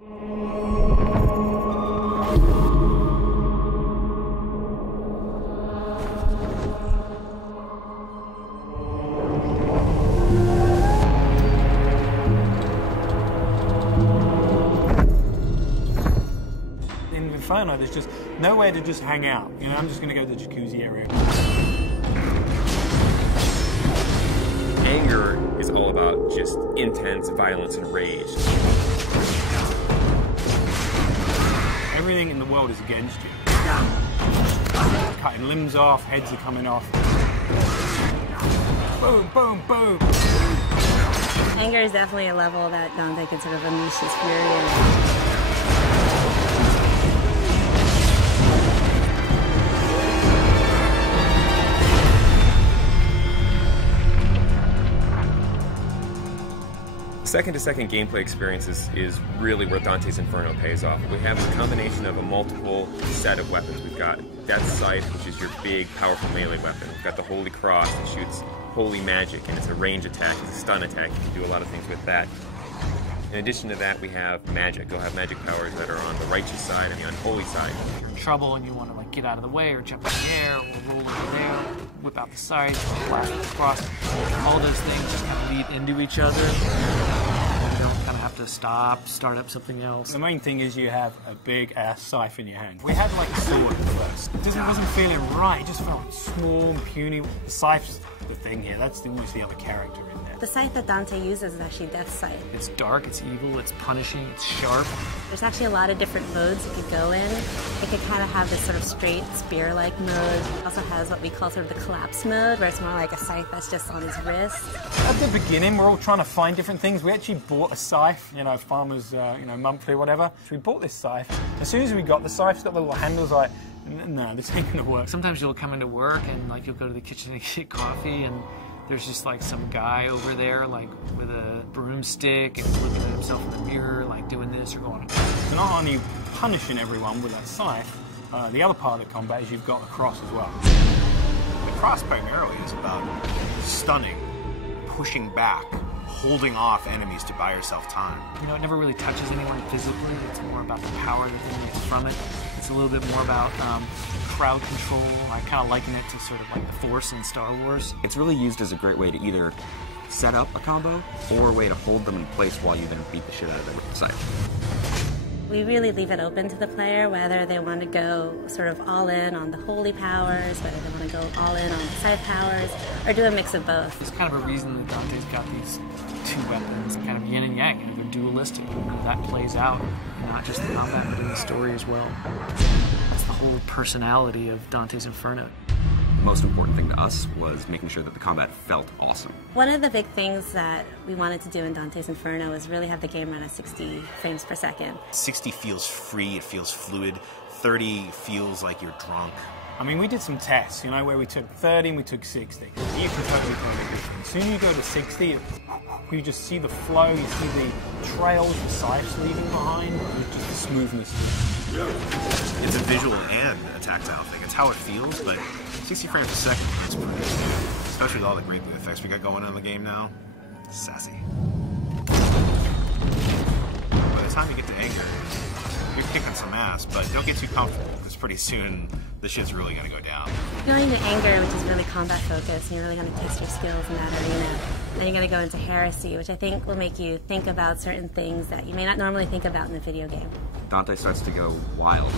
In Inferno, there's just nowhere to just hang out. You know, I'm just going to go to the jacuzzi area. Anger is all about just intense violence and rage. Everything in the world is against you. Cutting limbs off, heads are coming off. Boom, boom, boom. Anger is definitely a level that Dante can sort of unleash his fury in. Second-to-second gameplay experiences is really where Dante's Inferno pays off. We have a combination of a multiple set of weapons. We've got Death Scythe, which is your big, powerful melee weapon. We've got the Holy Cross that shoots holy magic, and it's a range attack, it's a stun attack. You can do a lot of things with that. In addition to that, we have magic. You'll have magic powers that are on the righteous side and the unholy side. If you're in trouble and you want to like get out of the way or jump in the air or roll over there, whip out the scythe, blast across, all those things just kind of lead into each other. You don't kind of have to stop, start up something else. The main thing is you have a big ass scythe in your hand. We had like a sword at first. It wasn't feeling right. It just felt small and puny. The scythe's the thing here. That's almost the other character in there. The scythe that Dante uses is actually Death Scythe. It's dark, it's evil, it's punishing, it's sharp. There's actually a lot of different modes you could go in. It could kind of have this sort of straight spear-like mode. It also has what we call sort of the collapse mode, where it's more like a scythe that's just on his wrist. At the beginning, we're all trying to find different things. We actually bought a scythe, you know, farmers, you know, monthly or whatever. So we bought this scythe. As soon as we got the scythe, it's got the little handles like, no, this ain't gonna work. Sometimes you'll come into work and like you'll go to the kitchen and get coffee and there's just like some guy over there like with a broomstick and he's looking at himself in the mirror like doing this or going. So not only punishing everyone with that scythe, the other part of the combat is you've got the cross as well. The cross primarily is about stunning, pushing back, holding off enemies to buy yourself time. You know, it never really touches anyone physically. It's more about the power that they get from it. It's a little bit more about crowd control. I kind of liken it to sort of like the Force in Star Wars. It's really used as a great way to either set up a combo or a way to hold them in place while you then beat the shit out of them with the scythe. We really leave it open to the player whether they want to go sort of all in on the holy powers, whether they want to go all in on the scythe powers, or do a mix of both. There's kind of a reason that Dante's got these two weapons, kind of yin and yang, you know, they're dualistic. And that plays out in not just the combat, but in the story as well. That's the whole personality of Dante's Inferno. The most important thing to us was making sure that the combat felt awesome. One of the big things that we wanted to do in Dante's Inferno is really have the game run at 60 frames per second. 60 feels free, it feels fluid. 30 feels like you're drunk. I mean, we did some tests, you know, where we took 30 and we took 60. You can totally tell the difference. As soon as you go to 60, you just see the flow, you see the trails, the scythes leaving behind, and just the smoothness. It's a visual and a tactile thing. It's how it feels, but 60 frames a second is pretty good. Especially with all the great effects we got going on in the game now. Sassy. By the time you get to anger, you're kicking some ass, but don't get too comfortable, because pretty soon the shit's really going to go down. Going to anger, which is really combat focused, and you're really going to test your skills in that arena. Then you're going to go into heresy, which I think will make you think about certain things that you may not normally think about in a video game. Dante starts to go wild.